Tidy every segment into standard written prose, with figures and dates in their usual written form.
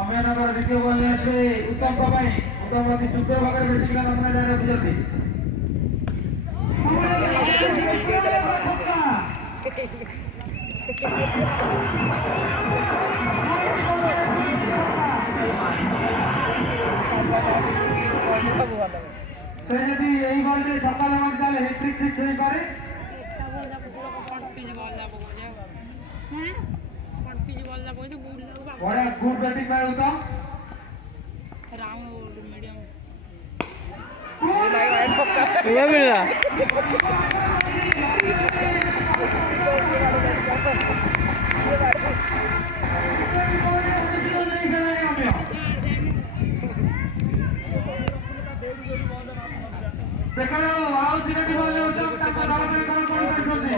अमेनगर द्वितीय बॉल में उत्तम कमाई उत्तम अति सुंदर भाव में बेटी का नमूना जारी रखिछथि से यदि यही बॉल में छक्का लगा देले हैट्रिक से खेल पारे बड़ा गुड बैटिंग में उत्तम राम और मीडियम ये मिला देखो आओ सिटी बॉल उत्तम ताका दाव में कौन कौन करछथि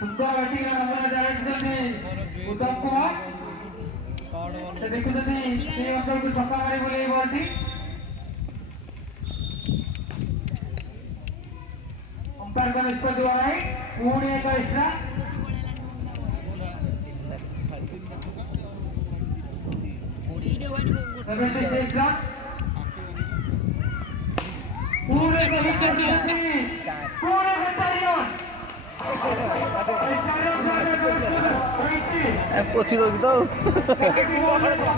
सुंदर बैटिंग का नमूना जारी रखिछथि उत्तम कुमार से देखो जदि से अंकल को छक्का मारी बोले ये बॉलटी अंपायर का निष्पत्ति बनाई पूर्ण एक एक्स्ट्रा 76 रन पूरे को विकेट पूरे को 4 रन पछी दउछ त